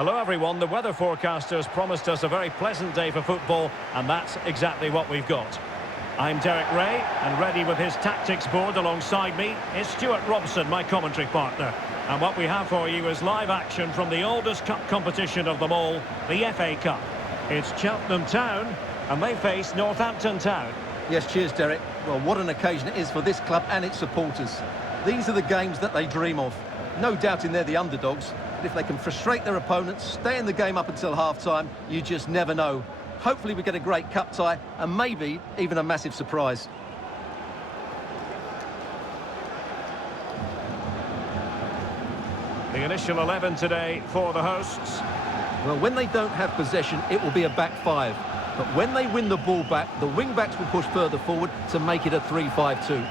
Hello everyone, the weather forecasters promised us a very pleasant day for football, and that's exactly what we've got. I'm Derek Ray, and ready with his tactics board alongside me is Stuart Robson, my commentary partner. And what we have for you is live action from the oldest cup competition of them all, the FA Cup. It's Cheltenham Town, and they face Northampton Town. Yes, cheers, Derek. Well, what an occasion it is for this club and its supporters. These are the games that they dream of. No doubting they're the underdogs. But if they can frustrate their opponents, stay in the game up until half-time, you just never know. Hopefully we get a great cup tie and maybe even a massive surprise. The initial 11 today for the hosts. Well, when they don't have possession, it will be a back five. But when they win the ball back, the wing-backs will push further forward to make it a 3-5-2.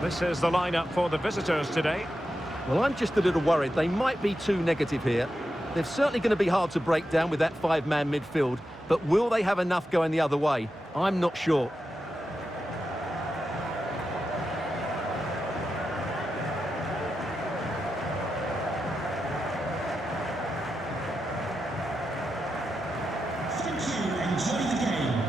This is the lineup for the visitors today. Well, I'm just a little worried. They might be too negative here. They're certainly going to be hard to break down with that five-man midfield, but will they have enough going the other way? I'm not sure. Thank you. Enjoy the game.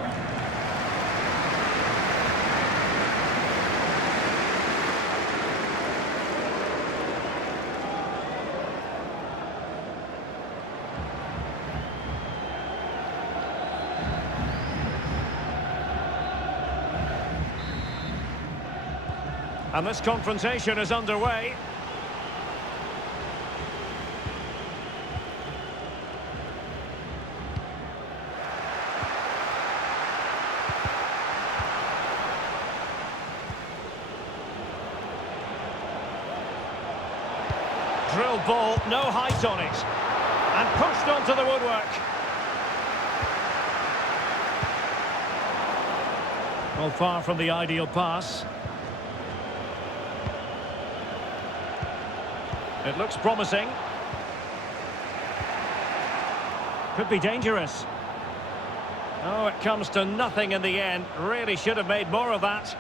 And this confrontation is underway. Drilled ball, no height on it. And pushed onto the woodwork. Well, far from the ideal pass. It looks promising. Could be dangerous. Oh, it comes to nothing in the end. Really should have made more of that.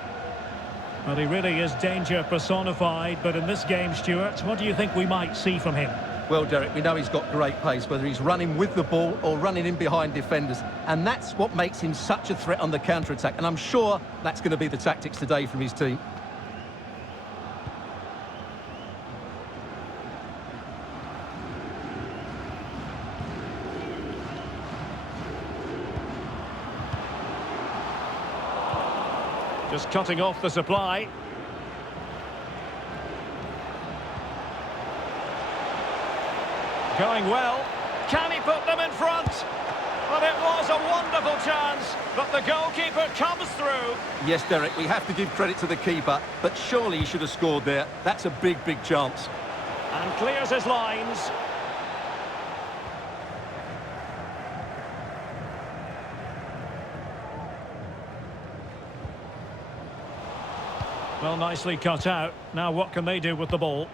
Well, he really is danger personified, but in this game, Stuart, what do you think we might see from him? Well, Derek, we know he's got great pace, whether he's running with the ball or running in behind defenders. And that's what makes him such a threat on the counter-attack. And I'm sure that's going to be the tactics today from his team. Just cutting off the supply. Going well. Can he put them in front? Well, it was a wonderful chance, but the goalkeeper comes through. Yes, Derek, we have to give credit to the keeper, but surely he should have scored there. That's a big, big chance. And clears his lines. Well, nicely cut out. Now what can they do with the ball?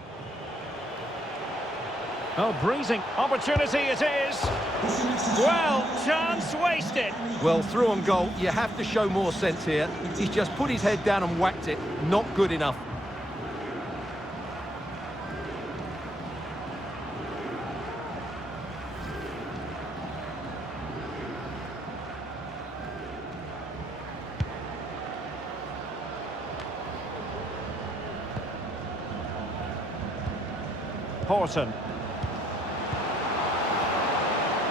Oh, breezing opportunity it is. Well, chance wasted. Well, through on goal, you have to show more sense here. He's just put his head down and whacked it. Not good enough. Horton.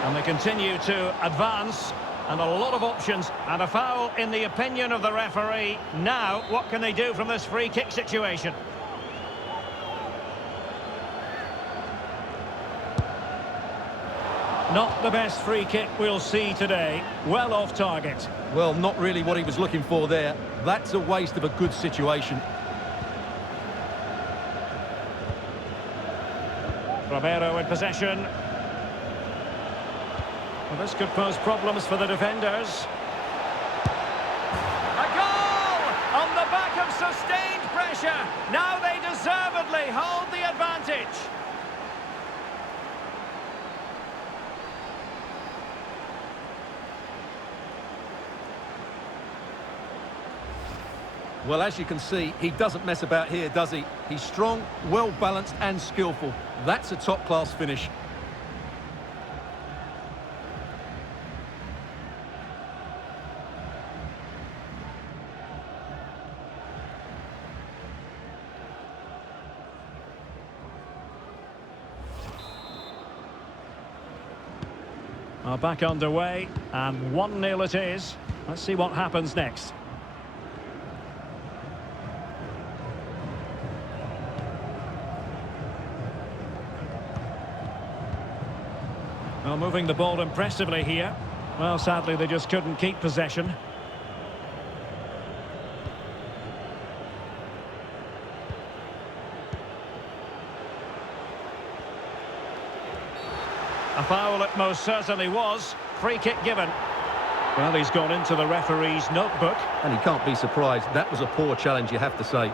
And they continue to advance, and a lot of options, and a foul in the opinion of the referee. Now, what can they do from this free kick situation? Not the best free kick we'll see today. Well off target. Well, not really what he was looking for there. That's a waste of a good situation. Romero in possession. Well, this could pose problems for the defenders. A goal! On the back of sustained pressure. Now they deservedly They hold the advantage. Well, as you can see, he doesn't mess about here, does he? He's strong, well-balanced and skillful. That's a top-class finish. Are back underway, and 1-0 it is. Let's see what happens next. Well, moving the ball impressively here. Well, sadly, they just couldn't keep possession. A foul it most certainly was. Free kick given. Well, he's gone into the referee's notebook. And he can't be surprised. That was a poor challenge, you have to say.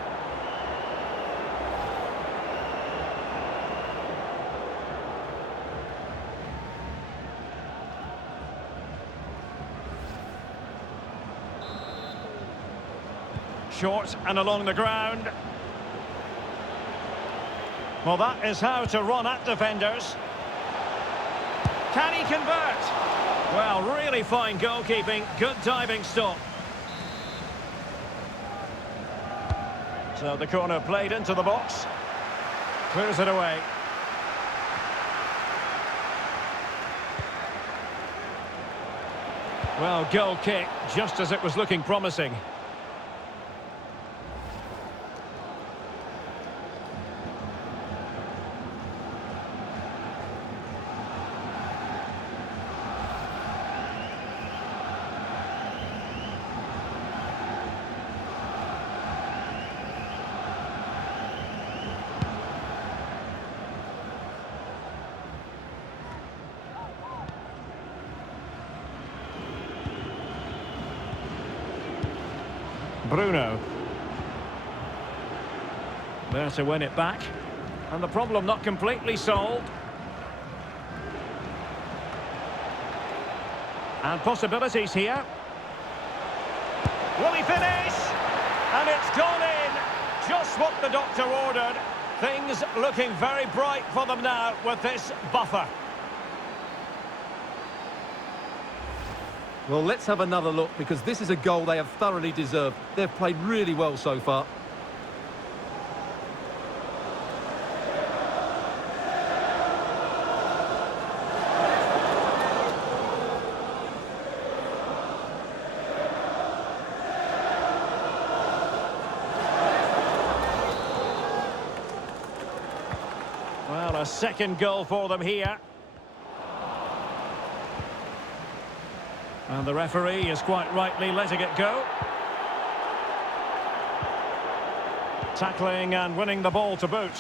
Short and along the ground. Well, that is how to run at defenders. Can he convert? Well, really fine goalkeeping. Good diving stop. So the corner played into the box. Clears it away. Well, goal kick, just as it was looking promising. Bruno. There to win it back. And the problem not completely solved. And possibilities here. Will he finish? And it's gone in. Just what the doctor ordered. Things looking very bright for them now with this buffer. Well, let's have another look, because this is a goal they have thoroughly deserved. They've played really well so far. Well, a second goal for them here. And the referee is quite rightly letting it go. Tackling and winning the ball to boot.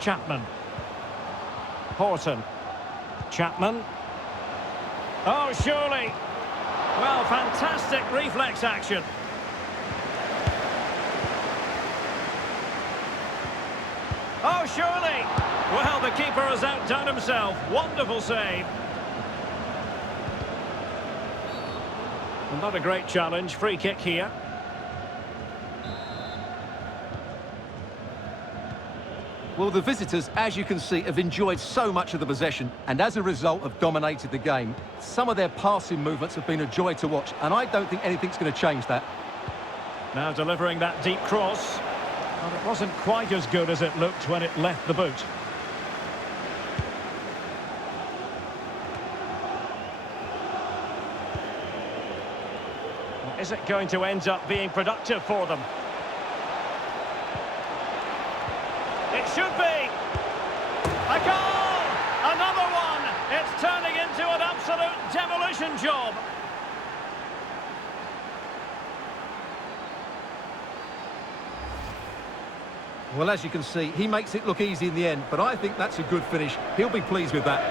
Chapman. Horton. Chapman. Oh, surely. Well, fantastic reflex action. Oh, surely! Well, the keeper has outdone himself. Wonderful save. Not a great challenge. Free kick here. Well, the visitors, as you can see, have enjoyed so much of the possession and as a result have dominated the game. Some of their passing movements have been a joy to watch, and I don't think anything's going to change that. Now delivering that deep cross. Well, it wasn't quite as good as it looked when it left the boot. Well, is it going to end up being productive for them? It should be! A goal! Another one! It's turning into an absolute demolition job. Well, as you can see, he makes it look easy in the end, but I think that's a good finish. He'll be pleased with that.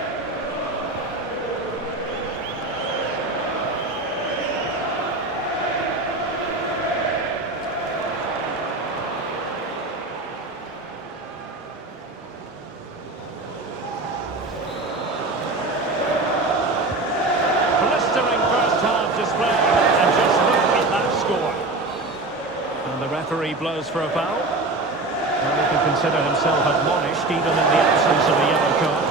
referee blows for a foul. Well, he can consider himself admonished even in the absence of a yellow card.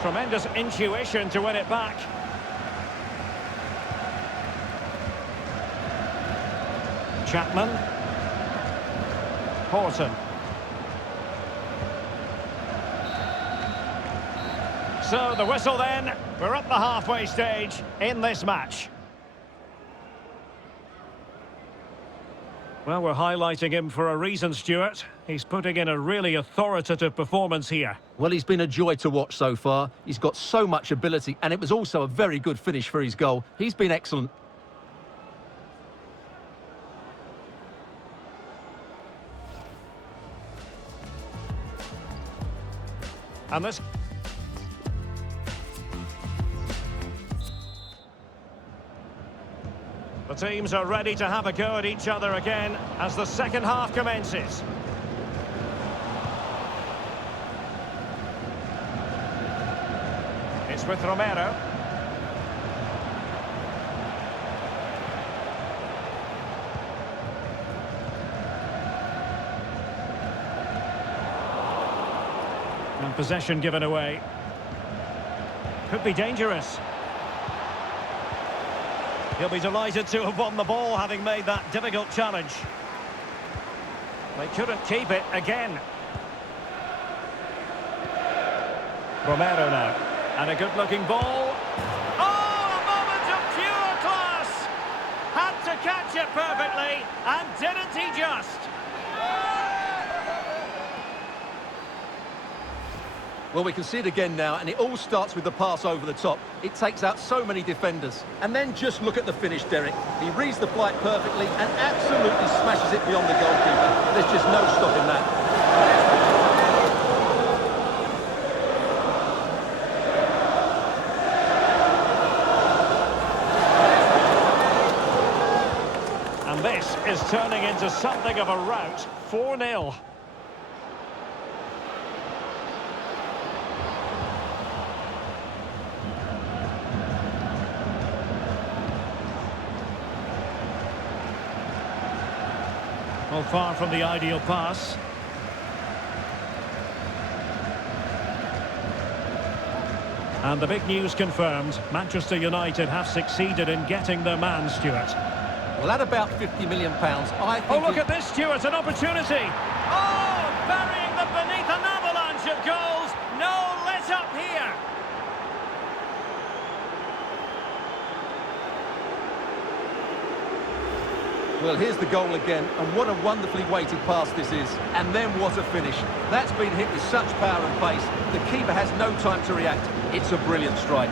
Tremendous intuition to win it back. Chapman. Horton. So the whistle then. We're up the halfway stage in this match. Well, we're highlighting him for a reason, Stuart. He's putting in a really authoritative performance here. Well, he's been a joy to watch so far. He's got so much ability, and it was also a very good finish for his goal. He's been excellent. And this... The teams are ready to have a go at each other again as the second half commences. It's with Romero. And possession given away. Could be dangerous. He'll be delighted to have won the ball, having made that difficult challenge. They couldn't keep it again. Romero now. And a good-looking ball. Oh, a moment of pure class! Had to catch it perfectly, and didn't he just? Well, we can see it again now, and it all starts with the pass over the top. It takes out so many defenders. And then just look at the finish, Derek. He reads the flight perfectly and absolutely smashes it beyond the goalkeeper. There's just no stopping that. And this is turning into something of a rout. 4-0. Well, far from the ideal pass. And the big news confirmed. Manchester United have succeeded in getting their man, Stuart. Well, at about £50 million, I think... Oh, look at this, Stuart, an opportunity! Oh, burying them beneath an avalanche of goals! No let-up here! Well, here's the goal again, and what a wonderfully weighted pass this is. And then what a finish. That's been hit with such power and pace. The keeper has no time to react. It's a brilliant strike.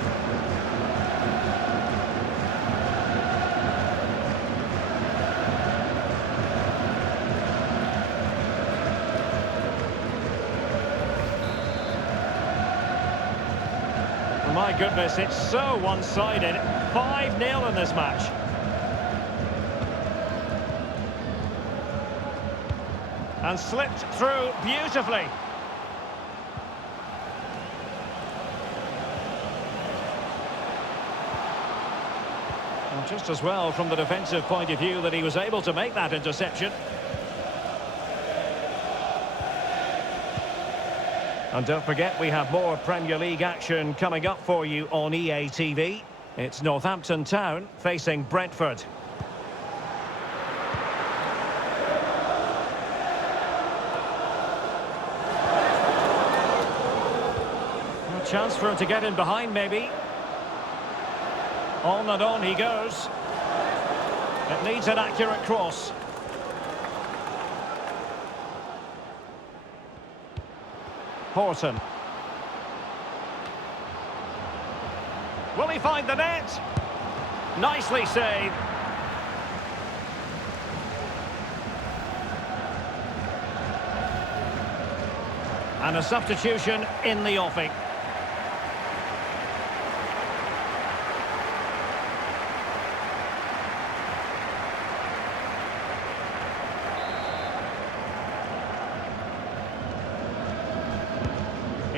My goodness, it's so one-sided. 5-0 in this match. And slipped through beautifully. And just as well from the defensive point of view that he was able to make that interception. And don't forget, we have more Premier League action coming up for you on EA TV. It's Northampton Town facing Brentford. A chance for him to get in behind, maybe. On he goes. It needs an accurate cross. Horton. Will he find the net? Nicely saved. And a substitution in the offing.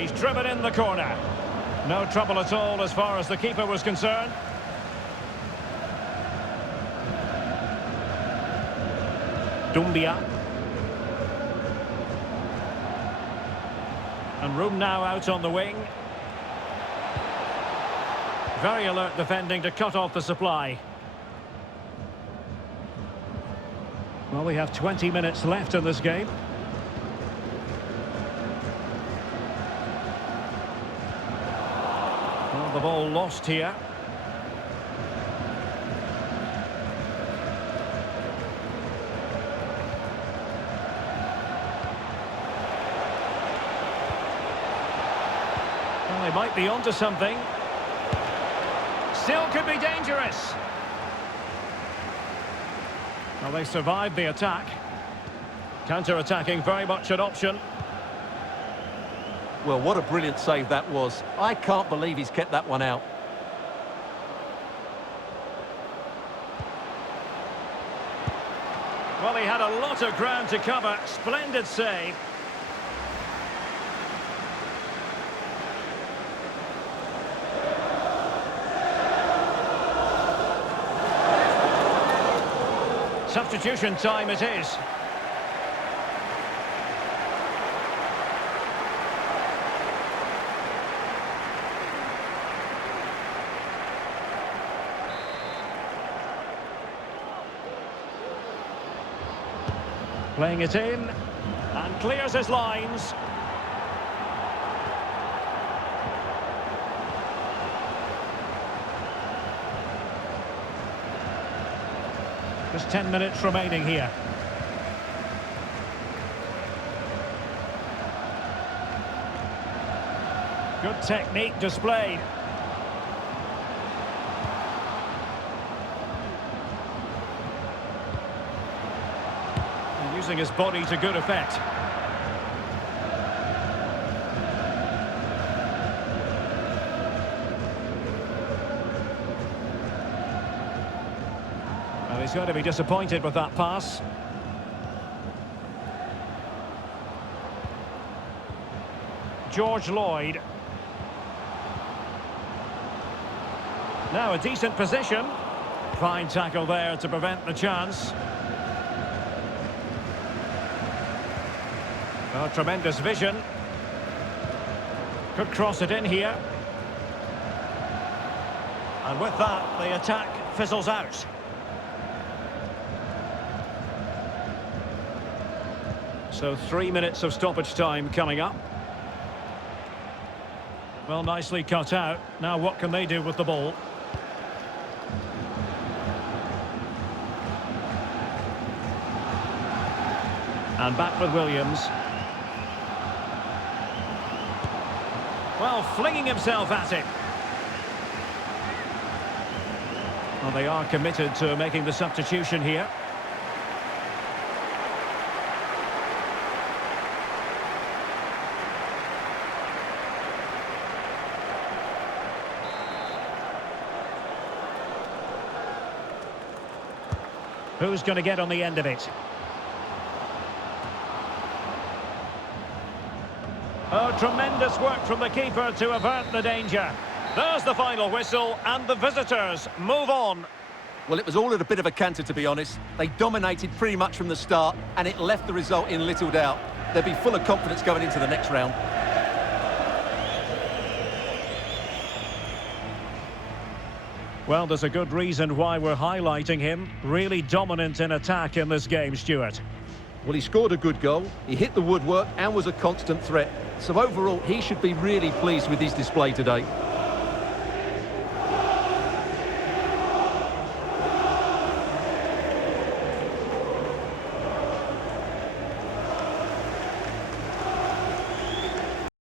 He's driven in the corner. No trouble at all as far as the keeper was concerned. Dumbia. And room now out on the wing. Very alert defending to cut off the supply. Well, we have 20 minutes left in this game. Well, the ball lost here. Well, they might be onto something. Still could be dangerous. Well, they survived the attack. Counter-attacking, very much an option. Well, what a brilliant save that was. I can't believe he's kept that one out. Well, he had a lot of ground to cover. Splendid save. Substitution time it is. Playing it in and clears his lines. Just 10 minutes remaining here. Good technique displayed. And using his body to good effect. Well, he's going to be disappointed with that pass. George Lloyd. Now a decent position. Fine tackle there to prevent the chance. Oh, tremendous vision. Could cross it in here. And with that, the attack fizzles out. So 3 minutes of stoppage time coming up. Well, nicely cut out. Now what can they do with the ball? And back with Williams. Well, flinging himself at it. Well, they are committed to making the substitution here. Who's going to get on the end of it? Oh, tremendous work from the keeper to avert the danger. There's the final whistle, and the visitors move on. Well, it was all at a bit of a canter, to be honest. They dominated pretty much from the start, and it left the result in little doubt. They'll be full of confidence going into the next round. Well, there's a good reason why we're highlighting him. Really dominant in attack in this game, Stuart. Well, he scored a good goal, he hit the woodwork and was a constant threat. So overall, he should be really pleased with his display today.